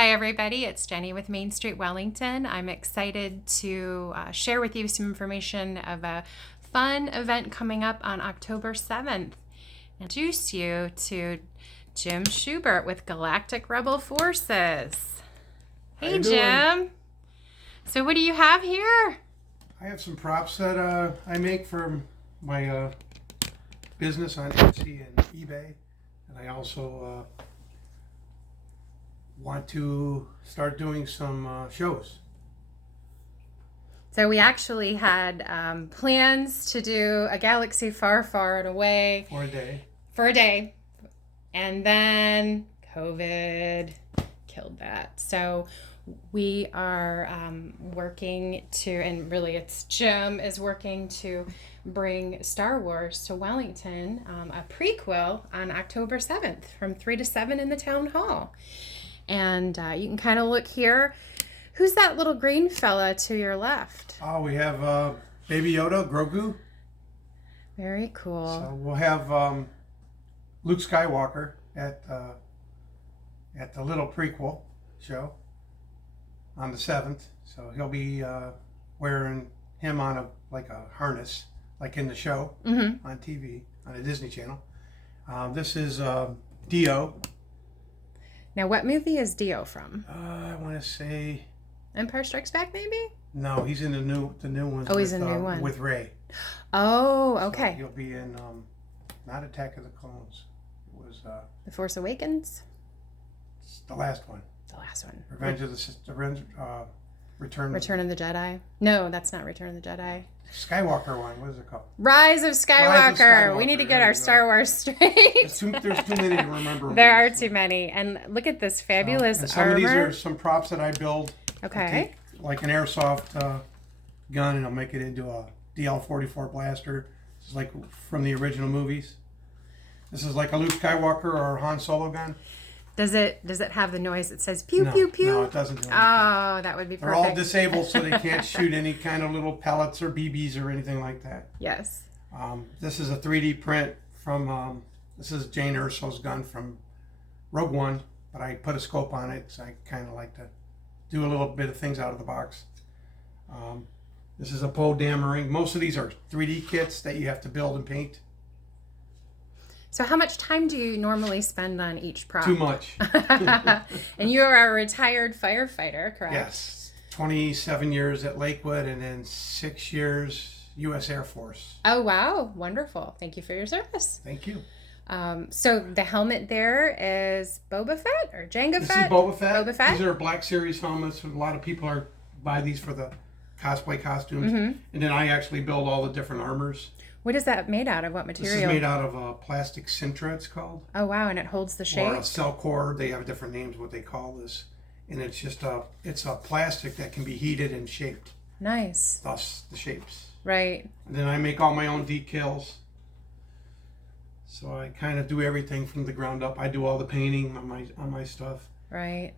Hi everybody, it's Jenny with Main Street Wellington. I'm excited to share with you some information of a fun event coming up on October 7th. Introduce you to Jim Schubert with Galactic Rebel Forces. Hey Jim. So what do you have here? I have some props that I make for my business on Etsy and eBay, and I also want to start doing some shows. So we actually had plans to do a galaxy far, far and away. For a day. And then COVID killed that. So we are working to, and really it's Jim is working to bring Star Wars to Wellington, a prequel on October 7th from 3 to 7 in the town hall. And you can kind of look here. Who's that little green fella to your left? Oh, we have Baby Yoda, Grogu. Very cool. So we'll have Luke Skywalker at the little prequel show on the 7th. So he'll be wearing him on a harness, like in the show on TV on a Disney Channel. This is Dio. Now, what movie is Dio from? I want to say Empire Strikes Back, maybe? No, he's in the new one. Oh, he's in the new one with Rey. Oh, okay. So he'll be in not Attack of the Clones. It was The Force Awakens. The last one. The last one. Return of the Jedi. No, that's not Return of the Jedi. Skywalker one. What is it called? Rise of Skywalker. We need to get our Star Wars straight. There's too many to remember. There are too many. And look at this fabulous some armor. Of these are some props that I build. Okay. I take, like an airsoft gun, and I'll make it into a DL-44 blaster. This is like from the original movies. This is like a Luke Skywalker or Han Solo gun. Does it have the noise that says pew, pew, pew? No, it doesn't do anything. Oh, that would be perfect. They're all disabled, so they can't shoot any kind of little pellets or BBs or anything like that. Yes. This is a 3D print from, this is Jane Erso's gun from Rogue One, but I put a scope on it, so I kind of like to do a little bit of things out of the box. This is a Poe Dameron. Most of these are 3D kits that you have to build and paint. So how much time do you normally spend on each prop? Too much. And you are a retired firefighter, correct? Yes. 27 years at Lakewood and then 6 years U.S. Air Force. Oh, wow. Wonderful. Thank you for your service. Thank you. So the helmet there is Boba Fett or Jango Fett? This is Boba Fett. Boba Fett? These are Black Series helmets. A lot of people buy these for the cosplay costumes. And then I actually build all the different armors. What is that made out of? What material? This is made out of a plastic Sintra, it's called. Oh, wow. And it holds the shape? Or a cell core. They have different names, what they call this. And it's just it's a plastic that can be heated and shaped. Nice. Thus, the shapes. Right. And then I make all my own decals. So I kind of do everything from the ground up. I do all the painting on my stuff. Right.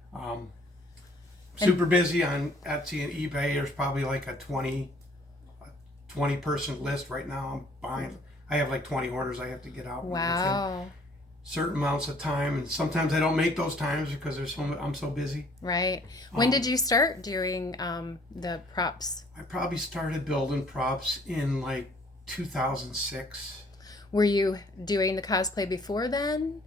Super busy on Etsy and eBay. There's probably like a 20 person list right now. I'm buying. I have like 20 orders I have to get out. Wow. Certain amounts of time, and sometimes I don't make those times because I'm so busy. Right. When did you start doing the props? I probably started building props in like 2006. Were you doing the cosplay before then?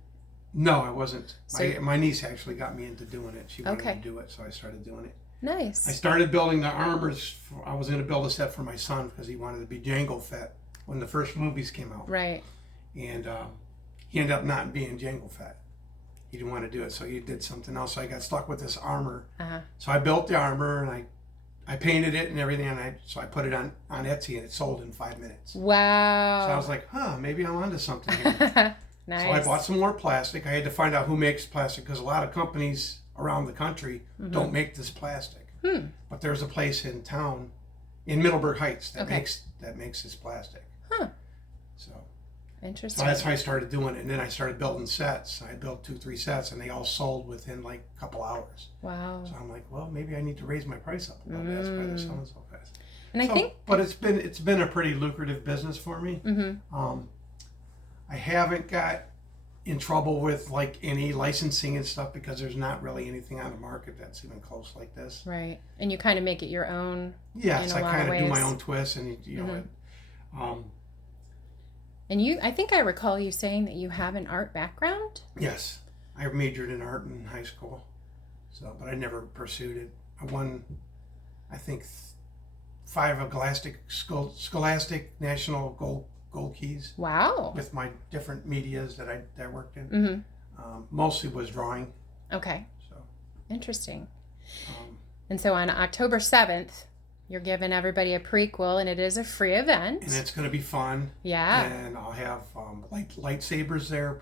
No, I wasn't. So, my niece actually got me into doing it. She wanted me to do it, so I started doing it. Nice. I started building the armors. I was going to build a set for my son because he wanted to be Jango Fett when the first movies came out. Right. And he ended up not being Jango Fett. He didn't want to do it, so he did something else. So I got stuck with this armor. So I built the armor, and I painted it and everything, and so I put it on Etsy, and it sold in 5 minutes. Wow. So I was like, maybe I'm onto something here. Nice. So I bought some more plastic. I had to find out who makes plastic because a lot of companies around the country don't make this plastic. But there's a place in town, in Middleburg Heights, that makes this plastic. So interesting. So that's how I started doing it, and then I started building sets. I built 2-3 sets, and they all sold within like a couple hours. Wow. So I'm like, well, maybe I need to raise my price up a little bit. That's why they're selling so fast. And I think, but it's been a pretty lucrative business for me. I haven't got in trouble with like any licensing and stuff because there's not really anything on the market that's even close like this. Right. And you kind of make it your own. Yes, I kind of do my own twist, and you know, and I think I recall you saying that you have an art background. Yes, I majored in art in high school, but I never pursued it. I won, I think, 5 of Scholastic National Gold Keys. Wow. With my different medias that I worked in. Mostly was drawing. Okay. So. Interesting. And so on October 7th, you're giving everybody a prequel, and it is a free event. And it's going to be fun. Yeah. And I'll have lightsabers there.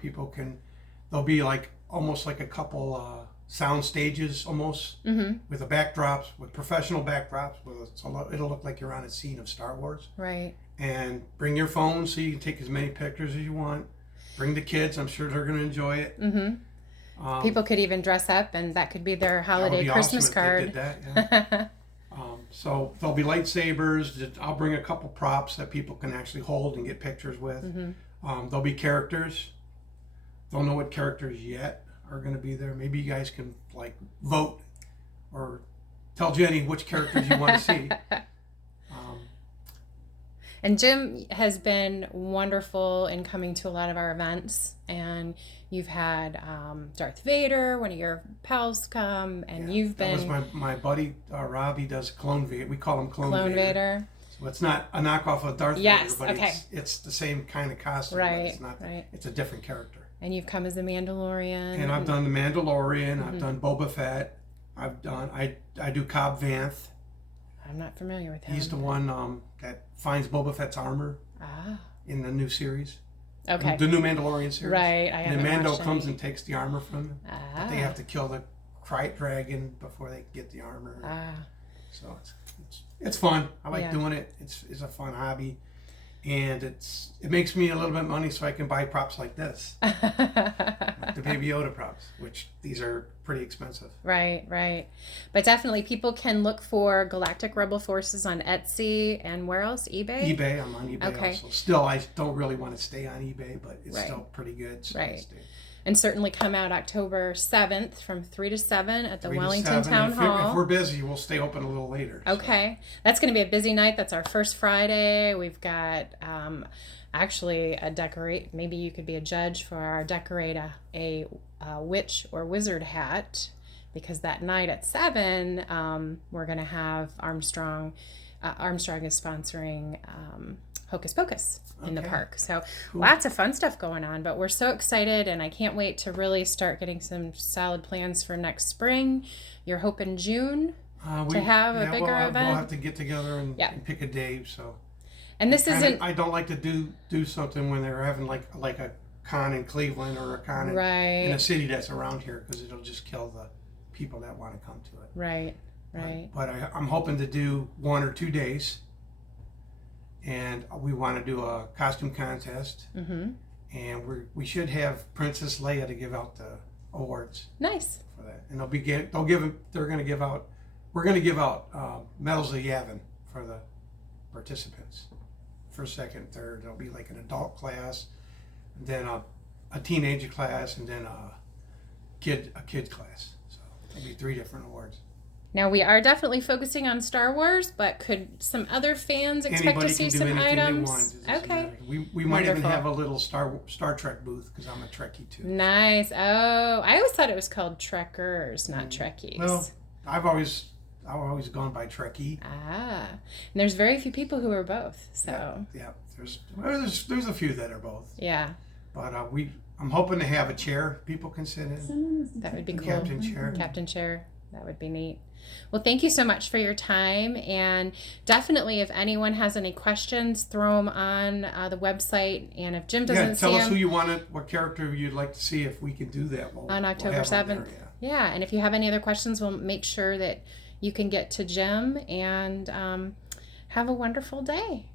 There'll be like almost like a couple sound stages almost with the backdrops, with professional backdrops. It'll look like you're on a scene of Star Wars. Right. And bring your phone so you can take as many pictures as you want. Bring the kids. I'm sure they're going to enjoy it. People could even dress up, and that could be their holiday Christmas card. They did that, yeah. So there'll be lightsabers. I'll bring a couple props that people can actually hold and get pictures with. There'll be characters. Don't know what characters yet are going to be there. Maybe you guys can like vote or tell Jenny which characters you want to see. And Jim has been wonderful in coming to a lot of our events. And you've had Darth Vader, one of your pals, come, and you've been... That was my buddy, Rob. He does Clone Vader. We call him Clone Vader. So it's not a knockoff of Darth Vader, but it's the same kind of costume. Right, it's not. Right. It's a different character. And you've come as the Mandalorian. And I've done the Mandalorian. I've done Boba Fett. I do Cobb Vanth. I'm not familiar with him. He's the one that finds Boba Fett's armor in the new series. Okay. The new Mandalorian series. Right. And Mando comes and takes the armor from him. But they have to kill the Krayt dragon before they get the armor. So it's fun. I like doing it. It's a fun hobby. And it makes me a little bit of money so I can buy props like this. Like the Baby Yoda props, which these are pretty expensive. Right, right. But definitely people can look for Galactic Rebel Forces on Etsy and where else? eBay? eBay. I'm on eBay also. Still, I don't really want to stay on eBay, but it's still pretty good. So right. And certainly come out October 7th from 3 to 7 at the Wellington Town Hall. If we're busy, we'll stay open a little later. Okay. So. That's going to be a busy night. That's our first Friday. We've got actually maybe you could be a judge for our decorate a witch or wizard hat, because that night at 7 we're going to have Armstrong is sponsoring Hocus Pocus in the park. So lots of fun stuff going on, but we're so excited, and I can't wait to really start getting some solid plans for next spring. You're hoping June to have a bigger event? We'll have to get together and pick a day. So, and this isn't... I don't like to do something when they're having like a con in Cleveland or a con in a city that's around here, because it'll just kill the people that want to come to it. Right, right. But I'm hoping to do 1 or 2 days. And we want to do a costume contest, and we should have Princess Leia to give out the awards. Nice. For that, and we're going to give out medals of Yavin for the participants. First, second, third. There'll be like an adult class, and then a teenager class, and then a kid class. So there'll be 3 different awards. Now, we are definitely focusing on Star Wars, but could some other fans expect to see some items? Okay. We might even have a little Star Trek booth, because I'm a Trekkie too. Nice. Oh, I always thought it was called Trekkers, not Trekkies. Well, I've always gone by Trekkie. And there's very few people who are both. So yeah. There's a few that are both. Yeah. But I'm hoping to have a chair people can sit in. That would be cool. Captain chair. Captain chair. That would be neat. Well, thank you so much for your time, and definitely if anyone has any questions, throw them on the website, and if Jim doesn't see them... tell us who you wanted, what character you'd like to see, if we can do that. On October 7th. Yeah, and if you have any other questions, we'll make sure that you can get to Jim, and have a wonderful day.